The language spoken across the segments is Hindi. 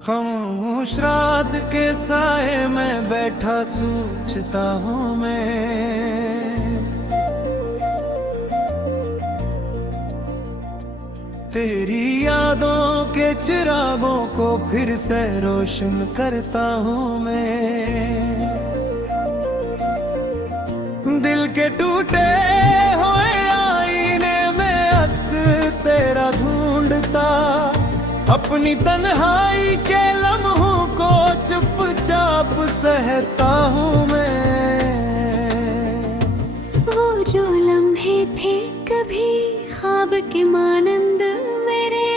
हम श्राद्ध के साए में बैठा सोचता हूँ मैं, तेरी यादों के चिरागों को फिर से रोशन करता हूँ मैं। दिल के टूटे हुए आईने में अक्स तेरा ढूंढता, अपनी तन्हाई के लम्हों को चुपचाप सहता हूँ मैं। वो जो लम्हे थे कभी ख्वाब के मानंद मेरे,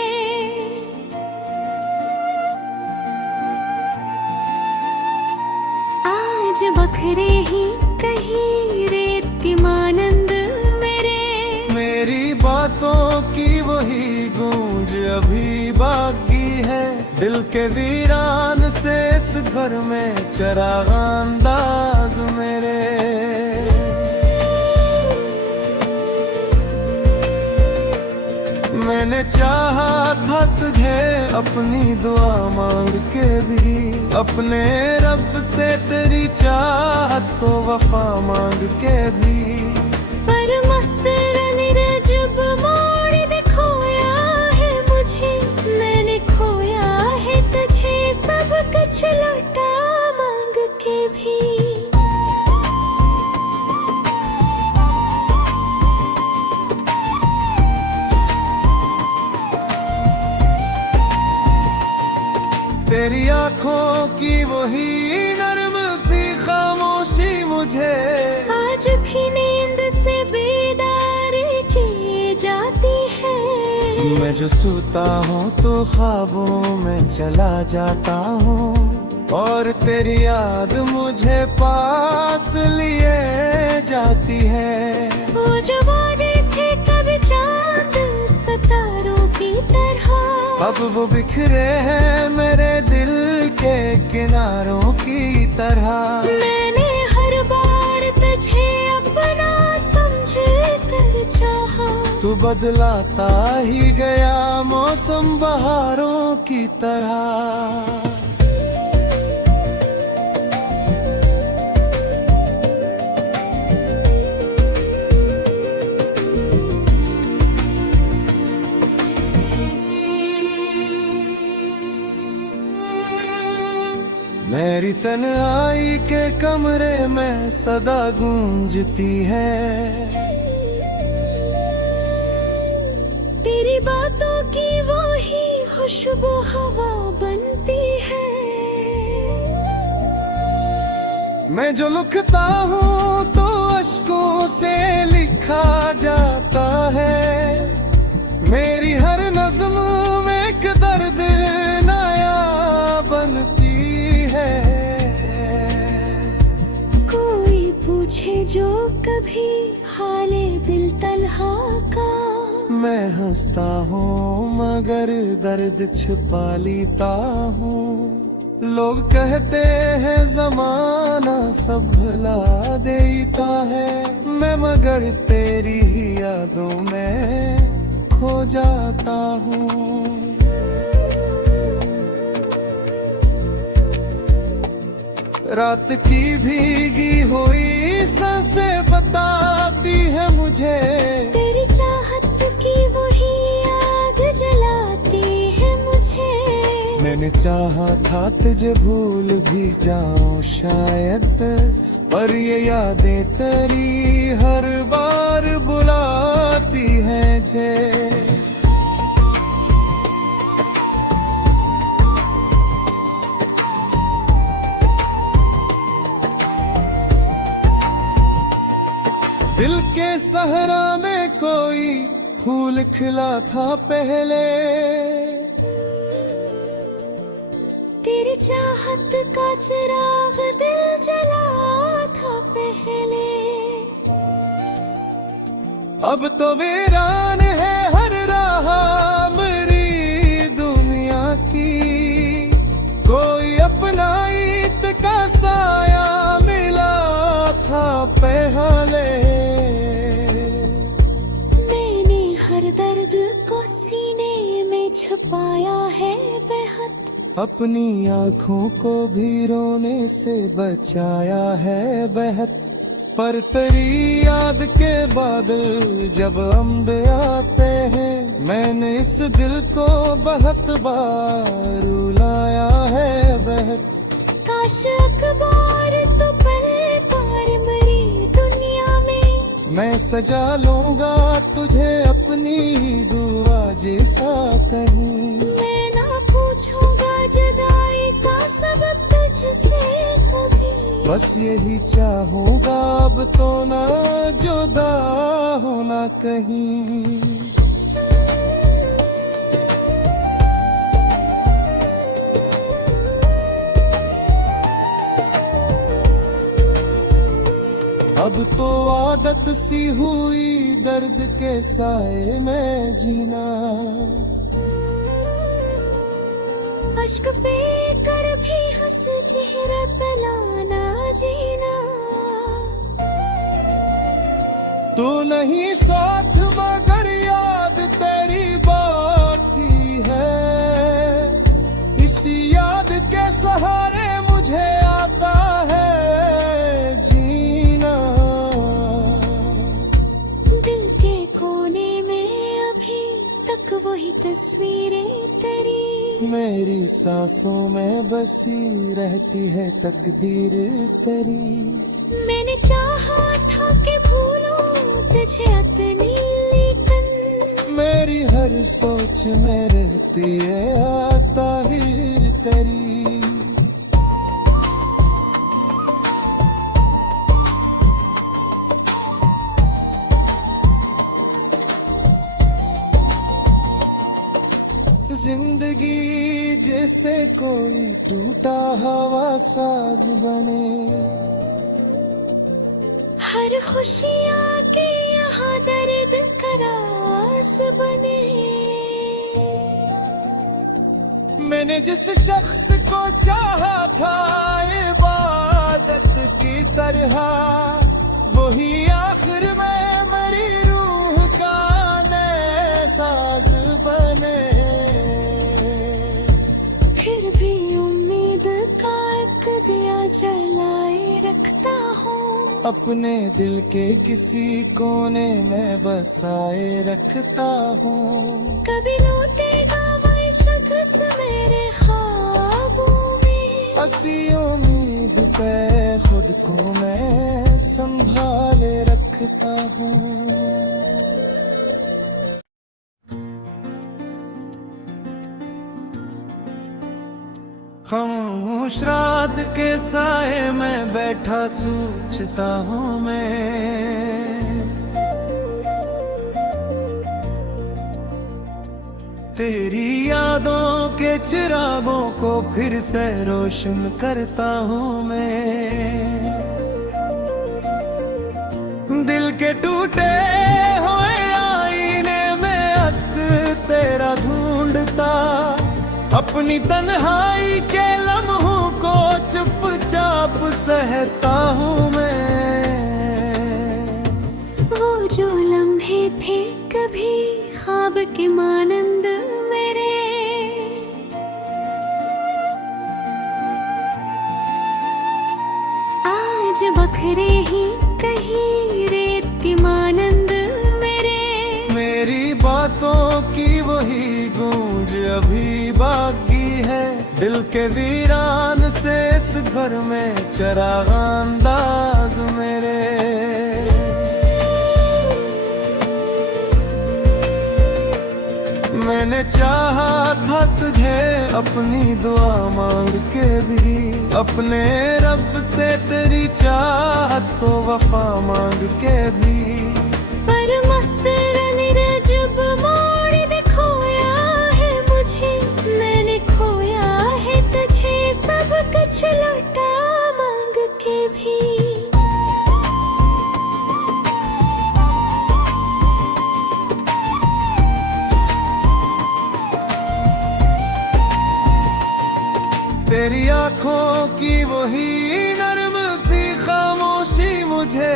आज बखरे ही कहीं रेत की मानंद मेरे। मेरी बातों की वही गूंज अभी बाकी है, दिल के वीरान से इस घर में चिराग अंदाज मेरे। मैंने चाहा था तुझे अपनी दुआ मांग के भी, अपने रब से तेरी चाहत को वफा मांग के भी। पर मत रन जब मोड़ दे खोया है मुझे, मैंने खोया है तुझे सब कुछ लौटा मांग के भी। तेरी आँखों की वही नर्म सी खामोशी मुझे आज भी नींद से बेदारी की जाती है। मैं जो सोता हूँ तो ख्वाबों में चला जाता हूँ, और तेरी याद मुझे पास लिए जाती है। वो जो वादे थे कभी चांद सितारों की तरह, अब वो बिखरे हैं मेरे दिल के किनारों की तरह। मैंने हर बार तुझे अपना समझ कर चाहा, तू बदलाता ही गया मौसम बहारों की तरह। मेरी तन्हाई के कमरे में सदा गूंजती है, तेरी बातों की वो ही खुशबू हवा बनती है। मैं जो लिखता हूँ तो अश्कों से लिखा जाता है, मेरी हर नज़्म में एक दर्द नया बनती है। कोई पूछे जो कभी हाले दिल तन्हा का, मैं हंसता हूँ मगर दर्द छिपा लेता हूँ। लोग कहते हैं जमाना सब भुला देता है, मैं मगर तेरी ही यादों में खो जाता हूँ। रात की भीगी हुई सांसें बताती है मुझे, तेरी चाहत की वही आग जलाती है मुझे। मैंने चाहा था तुझे भूल भी जाऊं शायद, पर ये यादें तेरी हर बार बुलाती हैं मुझे। दिल के सहरा में कोई फूल खिला था पहले, तेरी चाहत का चिराग दिल जला था पहले। अब तो वीरान है हर राह मेरी दुनिया की, कोई अपना ईद का साया मिला था पहले। दर्द को सीने में छुपाया है बेहद, अपनी आँखों को भी रोने से बचाया है बहत, पर तेरी याद के बादल जब अम्ब आते हैं, मैंने इस दिल को बहुत बार रुलाया है बहत। काश अखबार तो पल पार मरी दुनिया में, मैं सजा लूंगा तुझे अपनी ही दुआ जैसा कहीं। मैं ना पूछूंगा जुदाई का सबब तुझसे कभी, बस यही चाहूंगा अब तो ना जुदा होना कहीं। अब तो आदत सी हुई दर्द के साए में जीना, अश्क पे कर भी हंस चेहरा तलाना जीना। तू नहीं साथ मगर याद तेरी बाकी है, इसी याद के सहारे मुझे आता है जीना। दिल के कोने में अभी तक वही तस्वीरें तेरी, मेरी सांसों में बसी रहती है तकदीर तेरी। मैंने चाहा था कि भूलूं तुझे अपनी, लेकिन मेरी हर सोच में रहती है ताहिर तेरी। जिंदगी जैसे कोई टूटा हवा साज बने, हर खुशियाँ के यहाँ दर्द का राज बने। मैंने जिस शख्स को चाहा था इबादत की तरह, वही आखिर में मेरी रूह का नए साज बने। फिर भी उम्मीद का एक दिया जलाए रखता हूँ, अपने दिल के किसी कोने में बसाए रखता हूँ। कभी लौटेगा वही शख्स मेरे ख्वाबों में, हंसी उम्मीद पे खुद को मैं संभाले रखता हूँ। खामोश रात के साए में बैठा सोचता हूँ मैं, तेरी यादों के चिरागों को फिर से रोशन करता हूँ मैं। दिल के टूटे हुए आईने में अक्स तेरा ढूंढता, अपनी तन्हाई के लम्हों को चुपचाप सहता हूँ मैं। वो जो लम्हे थे कभी ख्वाब के मानंद मेरे, आज बखरे ही कहीं रेत की मानंद मेरे। मेरी बातों की वही गूंज अभी बाकी है, दिल के वीरान से इस घर में चिराग अंदाज मेरे। मैंने चाहा था तुझे अपनी दुआ मांग के भी, अपने रब से तेरी चाहत को वफा मांग के भी। पर मत रन जब मोड़ दे खोया है मुझे, मैंने खोया है तुझे सब कुछ लौटा मांग के भी। तेरी आँखों की वही नर्म सी खामोशी मुझे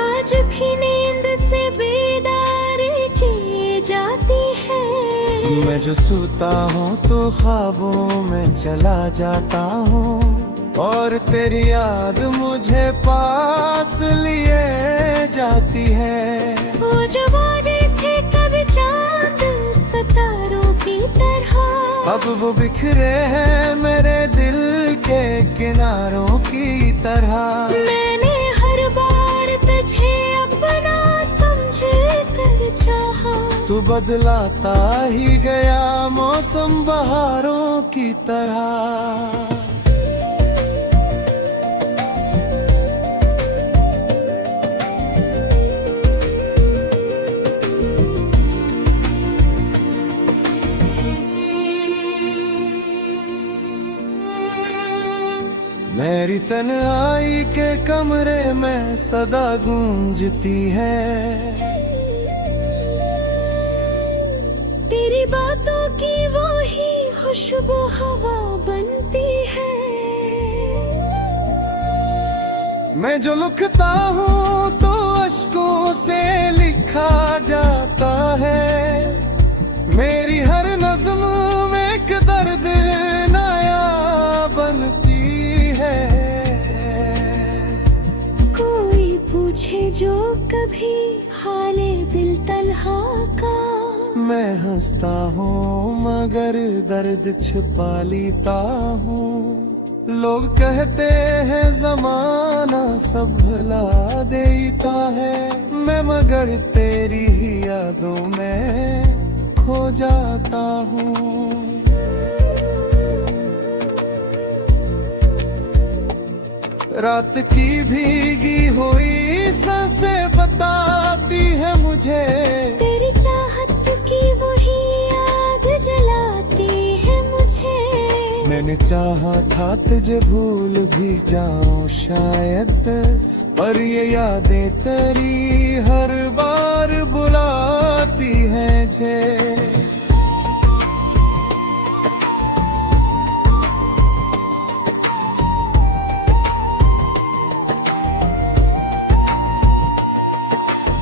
आज भी नींद से बेदार की जाती है। मैं जो सोता हूँ तो ख्वाबों में चला जाता हूँ, और तेरी याद मुझे पास लिए जाती है। वो जो वादे थे कभी चांद सितारों की तरह, अब वो बिखरे हैं मेरे दिल के किनारों की तरह। मैंने हर बार तुझे अपना समझ कर चाहा, तू बदलाता ही गया मौसम बहारों की तरह। मेरी तन्हाई के कमरे में सदा गूंजती है, तेरी बातों की वो ही खुशबू हवा बनती है। मैं जो लिखता हूँ तो अश्कों से लिखा जाता है। मेरी हर नज़्म में एक दर्द नया बनती है। कोई पूछे जो कभी हाले दिल तन्हा का, मैं हंसता हूँ मगर दर्द छिपा लेता हूँ। लोग कहते हैं जमाना सब भुला देता है, मैं मगर तेरी ही यादों में खो जाता हूँ। रात की भीगी हुई सांसें बताती है मुझे, तेरी चाहत की वही आग जलाती है मुझे। मैंने चाहा था तुझे भूल भी जाऊं शायद, पर ये यादें तेरी हर बार बुलाती हैं मुझे।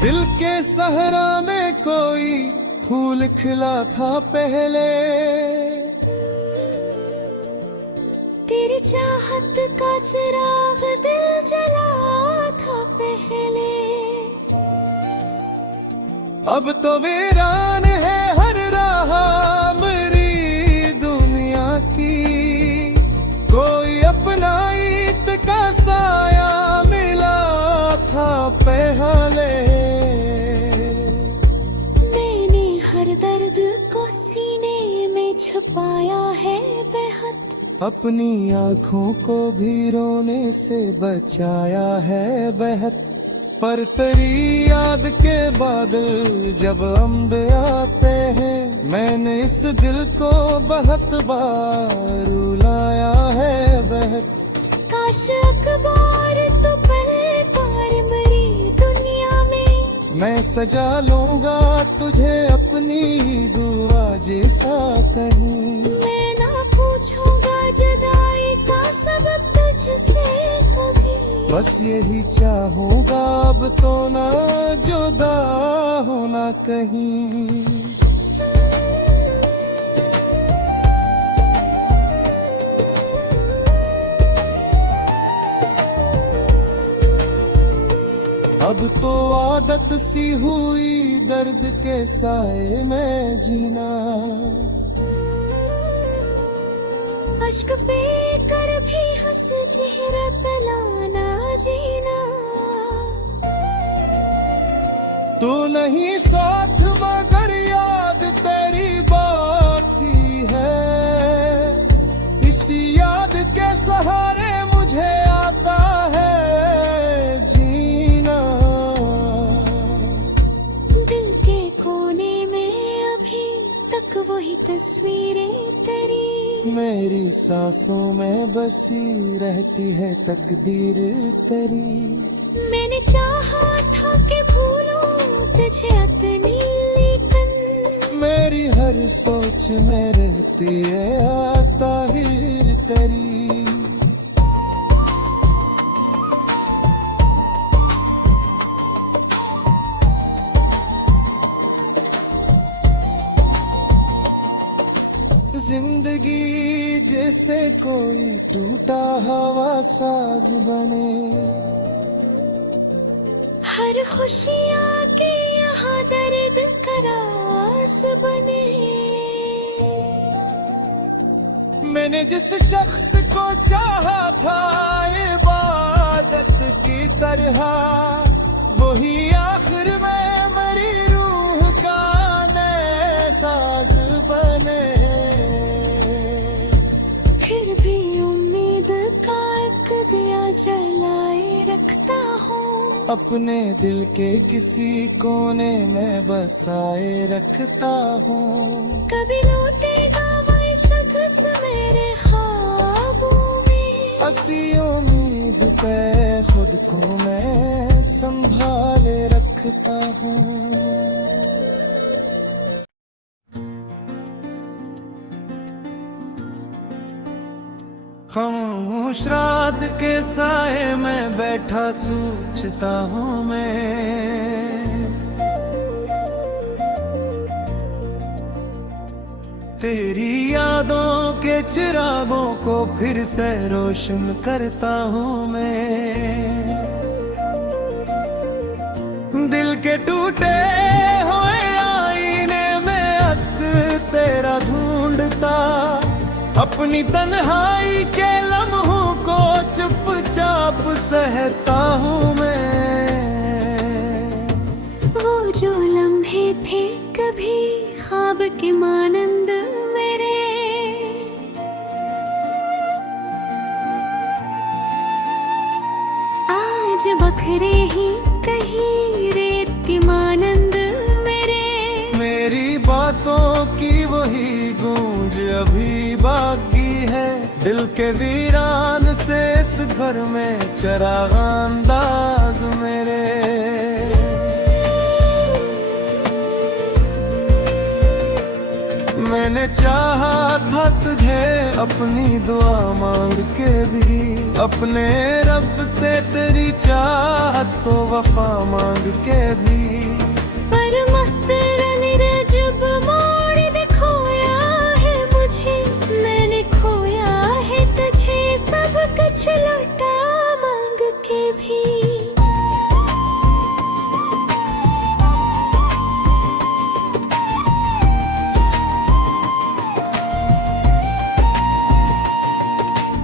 दिल के सहरा में कोई फूल खिला था पहले, तेरी चाहत का चिराग दिल जला था पहले। अब तो वीरान है हर राह मेरी दुनिया की, कोई अपना ईद का साया मिला था पहले। हर दर्द को सीने में छुपाया है बेहद, अपनी आँखों को भी रोने से बचाया है बेहद। पर तेरी याद के बादल जब अम्ब आते हैं, मैंने इस दिल को बहुत बार रुलाया है बेहद। काश अखबार तो पल पार मेरी दुनिया में, मैं सजा लूंगा तुझे अपनी दुआ जैसा कहीं। मैं ना पूछूंगा जुदाई का सबब तुझसे कभी, बस यही चाहूंगा अब तो ना जुदा होना कहीं। अब तो आदत सी हुई दर्द के साए में जीना, अश्क पे कर भी हंस चेहरा तलाना जीना। तू नहीं साथ मगर याद तेरी बाकी है, इसी याद के सहारे मुझे आता है जीना। दिल के कोने में अभी तक वही तस्वीरें तेरी, मेरी सांसों में बसी रहती है तकदीर तेरी। मैंने चाहा था कि भूलूं तुझे अपनी, लेकिन मेरी हर सोच में रहती है ताहिर तेरी। जिंदगी जैसे कोई टूटा हवा साज बने, हर खुशियाँ के यहाँ दर्द का राज बने। मैंने जिस शख्स को चाहा था इबादत की तरह, वही आखिर में मेरी रूह का नए साज बने। फिर भी उम्मीद का एक दिया जलाए रखता हूँ, अपने दिल के किसी कोने में बसाए रखता हूँ। कभी लौटेगा वही शख्स मेरे ख्वाबों में, हंसी उम्मीद पे खुद को मैं संभाले रखता हूँ। खामोश रात के साए में बैठा सोचता हूँ मैं, तेरी यादों के चिरागों को फिर से रोशन करता हूँ मैं। दिल के टूटे हुए आईने में अक्स तेरा ढूंढता, अपनी तन्हाई के लम्हों को चुपचाप सहता हूँ मैं। वो जो लम्हे थे कभी ख्वाब के मानंद मेरे, आज बखरे ही कहीं रेत की मानंद मेरे। मेरी बातों की वही गूंज अभी बाकी है, दिल के वीरान से इस घर में चिराग अंदाज मेरे। मैंने चाहा था तुझे अपनी दुआ मांग के भी, अपने रब से तेरी चाहत को वफा मांग के भी। पर मत रन जब मोड़ दे, खोया है मुझे, मैंने खोया है तुझे, सब कुछ लौटा मांग के भी।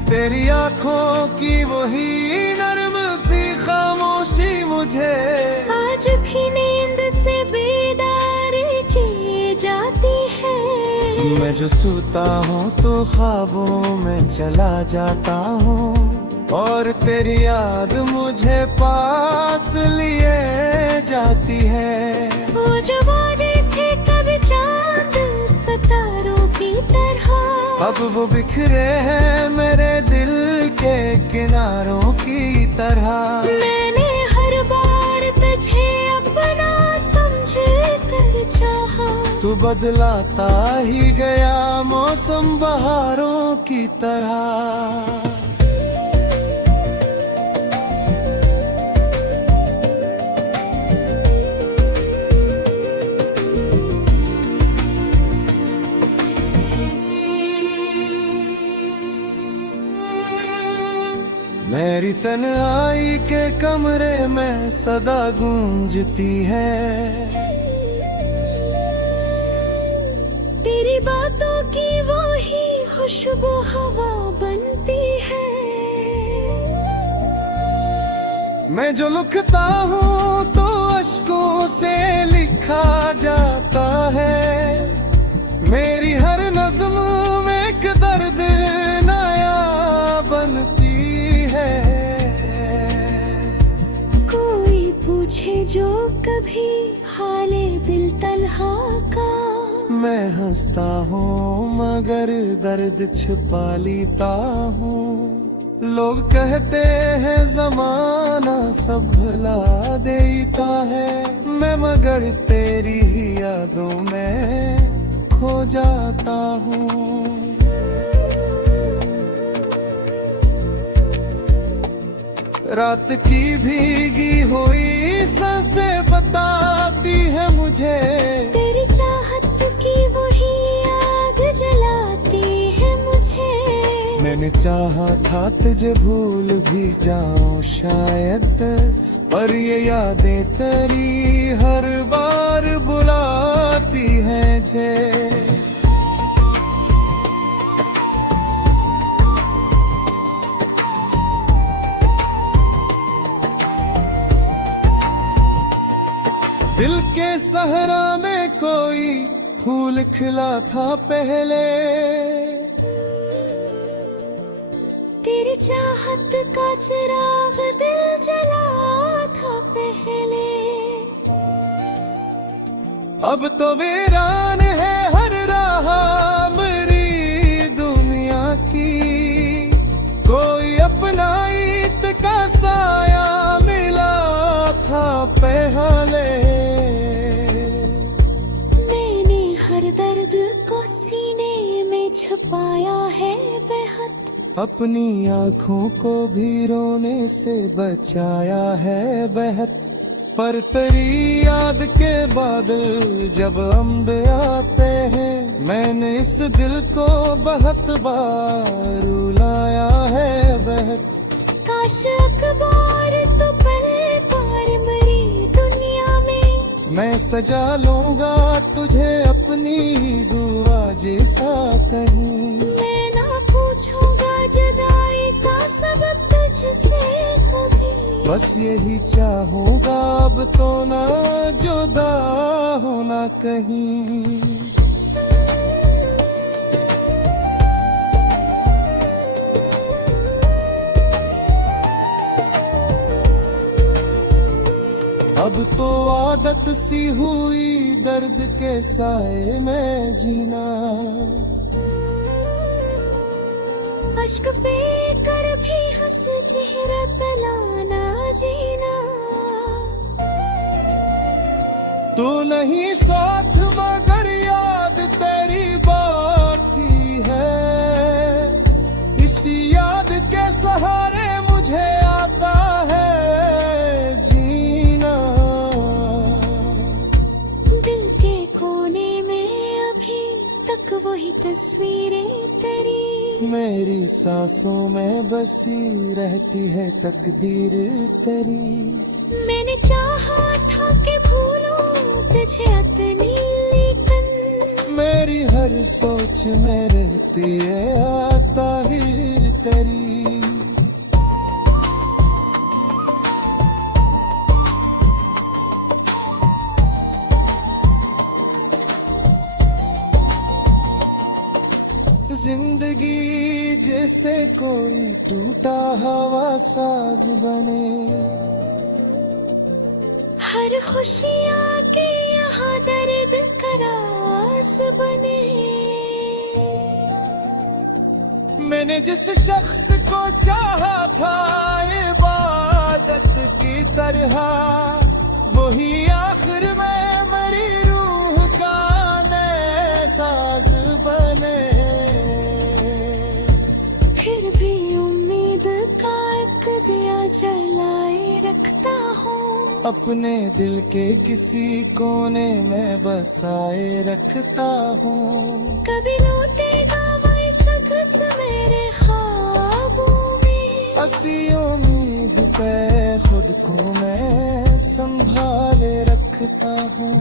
तेरी आंखों की वही नर्म सी खामोशी मुझे आज भी नींद से बेदारी की जाती है। मैं जो सोता हूँ तो ख्वाबों में चला जाता हूँ, और तेरी याद मुझे पास लिए जाती है। वो जो वादे थे कभी चांद सितारों की तरह, अब वो बिखरे हैं मेरे दिल के किनारों की तरह। मैंने हर बार तुझे अपना समझ कर चाहा, तू बदलाता ही गया मौसम बहारों की तरह। मेरी तन्हाई के कमरे में सदा गूंजती है, तेरी बातों की वो ही खुशबू हवा बनती है। मैं जो लिखता हूँ तो अश्कों से लिखा जाता है, मेरी हर नज़्म में एक दर्द नया बनती है। कोई पूछे जो कभी हाले दिल तन्हा का, मैं हंसता हूँ मगर दर्द छिपा लेता हूँ। लोग कहते हैं जमाना सब भुला देता है, मैं मगर तेरी ही यादों में खो जाता हूँ। रात की भीगी हुई सांसें बताती है मुझे, तेरी चाहत की वही आग जलाती मैंने चाहा था तुझे भूल भी जाऊं शायद, पर ये यादें तेरी हर बार बुलाती हैं जे। दिल के सहरा में कोई फूल खिला था पहले, तेरी चाहत का चिराग दिल जला था पहले। अब तो वीरान है हर राह मेरी दुनिया की, कोई अपना ईद का साया मिला था पहले। मैंने हर दर्द को सीने में छुपाया है बेहद, अपनी आँखों को भी रोने से बचाया है बेहद। पर तेरी याद के बादल जब अम्ब आते हैं, मैंने इस दिल को बहुत बार रुलाया है बेहद। काश अखबार तो पल पार मेरी दुनिया में, मैं सजा लूंगा तुझे अपनी दुआ जैसा कहीं। मैं ना पूछूंगा जुदाई का सबब तुझसे कभी, बस यही चाहूंगा अब तो ना जुदा होना कहीं। अब तो आदत सी हुई दर्द के साए में जीना, अश्क पे कर भी हंस चेहरा तलाना जीना। तू नहीं साथ मगर याद तेरी बाकी है, इसी याद के सहारे मुझे आता है जीना। दिल के कोने में अभी तक वही तस्वीरें तेरी, मेरी सांसों में बसी रहती है तकदीर तेरी। मैंने चाहा था कि भूलूं तुझे अपनी, लेकिन मेरी हर सोच में रहती है ताहिर तेरी। जिंदगी जैसे कोई टूटा हवा साज बने, हर खुशियाँ के यहाँ दर्द का राज बने। मैंने जिस शख्स को चाहा था इबादत की तरह, वही आखिर में मेरी रूह का नए साज बने। फिर भी उम्मीद का एक दिया जलाए रखता हूँ, अपने दिल के किसी कोने में बसाए रखता हूँ। कभी लौटेगा वही शख्स मेरे ख्वाबों में, हंसी उम्मीद पे खुद को मैं संभाले रखता हूँ।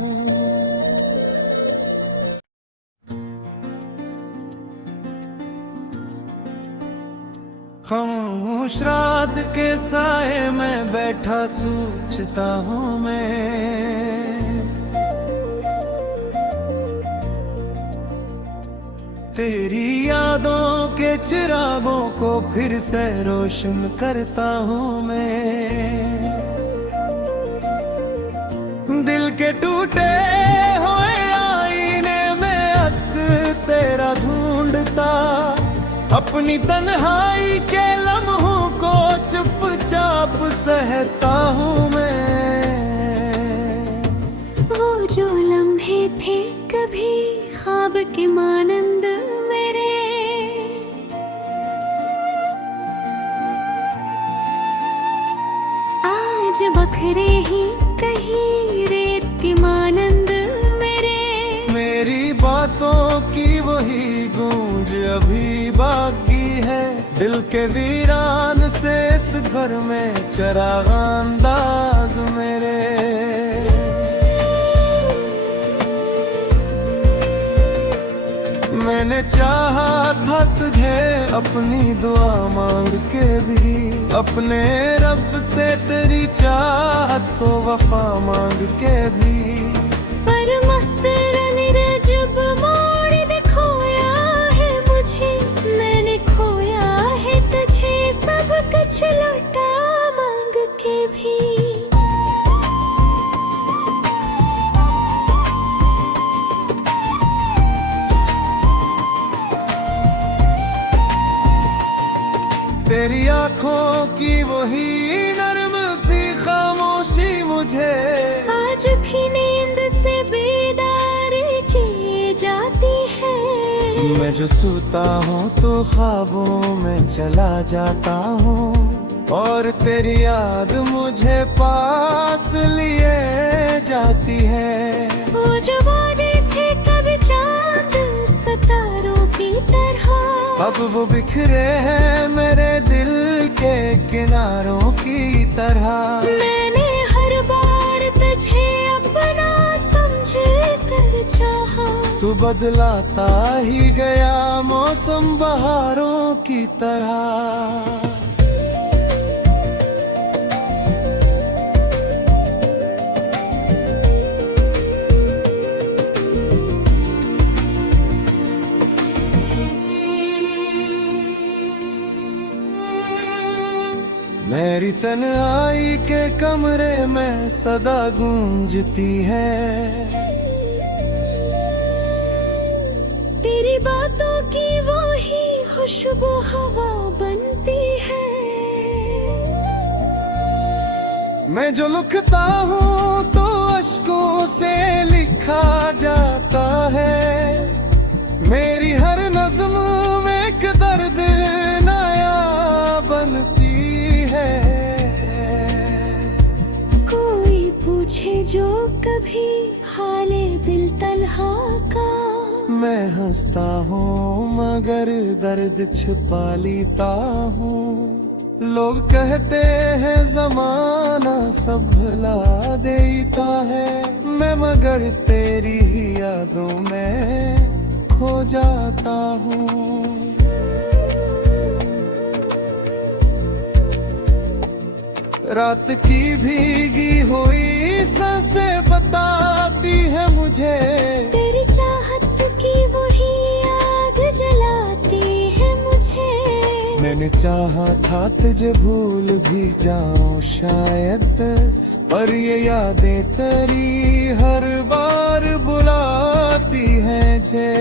खामोश रात के साए में बैठा सोचता हूँ मैं, तेरी यादों के चिरागों को फिर से रोशन करता हूँ मैं। दिल के टूटे हुए आईने में अक्स तेरा ढूंढता, अपनी तन्हाई के लम्हों को चुपचाप सहता हूँ मैं। वो जो लम्हे थे कभी ख्वाब के मानंद मेरे, आज बखरे ही कहीं रेत की मानंद मेरे। मेरी बातों की वही गूंज अभी बाकी है, दिल के वीरान से इस घर में चिराग अंदाज मेरे। मैंने चाहा था तुझे अपनी दुआ मांग के भी, अपने रब से तेरी चाहत को वफा मांग के भी। पर मत मेरे जब मोड़ दे, खोया है मुझे, मैंने खोया है तुझे, सब कुछ लौटा मांग के भी। तेरी आँखों की वही नर्म सी खामोशी मुझे आज भी नींद से बेदारी की जाती है। मैं जो सोता हूँ तो ख्वाबों में चला जाता हूँ, और तेरी याद मुझे पास लिए जाती है। वो जो वादे थे कभी चांद सितारों की तरह, अब वो बिखरे हैं मेरे दिल के किनारों की तरह। मैंने हर बार तुझे अपना समझ कर चाहा, तू बदलाता ही गया मौसम बहारों की तरह। मेरी तन्हाई के कमरे में सदा गूंजती है तेरी बातों की वो ही खुशबू हवा बनती है। मैं जो लिखता हूँ तो अश्कों से लिखा जाता है। मेरी हर नज़्म में एक दर्द नया बनती है। कोई पूछे जो कभी हाले दिल तन्हा का, मैं हंसता हूँ मगर दर्द छिपा लेता हूँ। लोग कहते हैं जमाना सब भुला देता है, मैं मगर तेरी ही यादों में खो जाता हूँ। रात की भीगी हुई सांसें बताती है मुझे, तेरी चाहत की वही आग जलाती है मुझे। मैंने चाहा था तुझे भूल भी जाऊं शायद, पर ये यादें तेरी हर बार बुलाती हैं जे।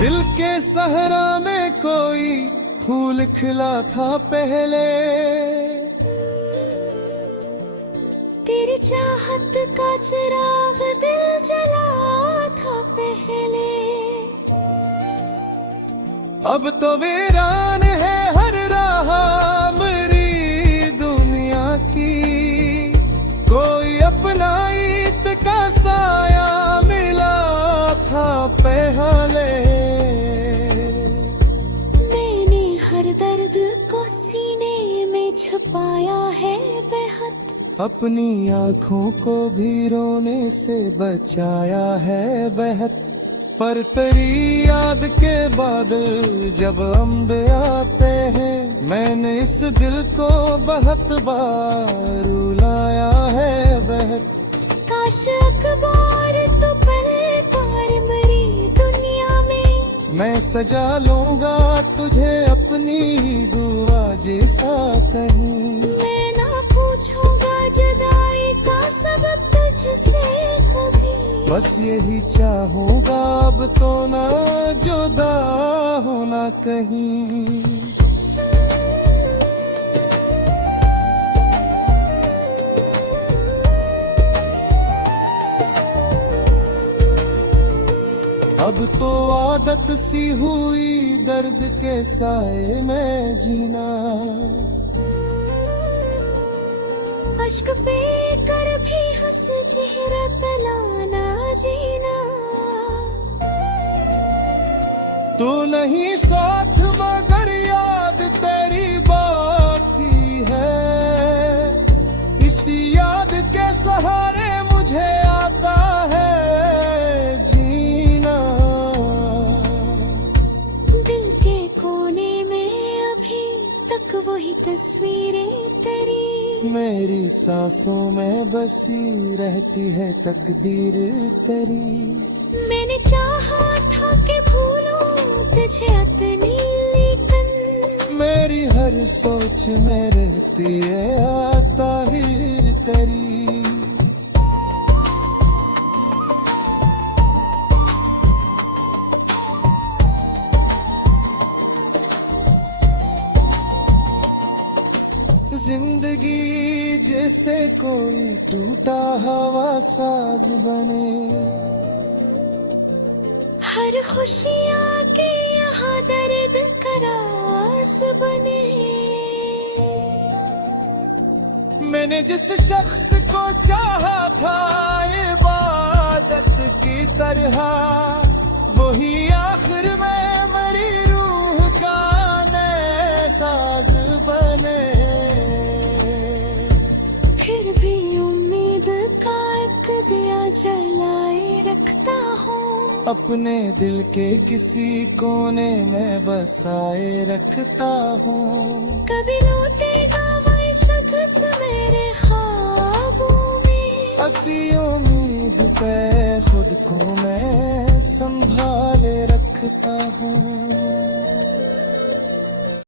दिल के सहरा में कोई फूल खिला था पहले, तेरी चाहत का चिराग दिल जला था पहले। अब तो वीरान है हर राह मेरी दुनिया की, कोई अपना ईद का साया मिला था पहले। हर दर्द को सीने में छुपाया है बेहद, अपनी आँखों को भी रोने से बचाया है बेहद। पर तेरी याद के बादल जब अम्ब आते हैं, मैंने इस दिल को बहुत बार रुलाया है बेहद। काश अखबार तो पल पार मेरी दुनिया में, मैं सजा लूंगा तुझे अपनी ही दुआ जैसा कहीं। मैं ना पूछूंगा जुदाई का सबब तुझसे कभी, बस यही चाहूंगा अब तो ना जुदा होना कहीं। अब तो आदत सी हुई दर्द के साए में जीना, अश्क पे कर भी हंस चेहरा पलाना जीना। तू नहीं साथ मगर याद तेरी बाकी है, इसी याद के सहारे मुझे आता है जीना। दिल के कोने में अभी तक वही तस्वीरें तेरी, मेरी सांसों में बसी रहती है तकदीर तेरी। मैंने चाहा था कि भूलूं तुझे अपनी, लेकिन मेरी हर सोच में रहती है ताहिर तेरी। जिंदगी जैसे कोई टूटा हवा साज बने, हर खुशियाँ के यहाँ दर्द का राज बने। मैंने जिस शख्स को चाहा था इबादत की तरह, वही आखिर में मेरी रूह का नए साज बने। फिर भी उम्मीद का एक दिया जलाए रखता हूँ, अपने दिल के किसी कोने में बसाए रखता हूँ। कभी लौटेगा वही शख्स मेरे ख्वाबों में, हंसी उम्मीद पे खुद को मैं संभाले रखता हूँ।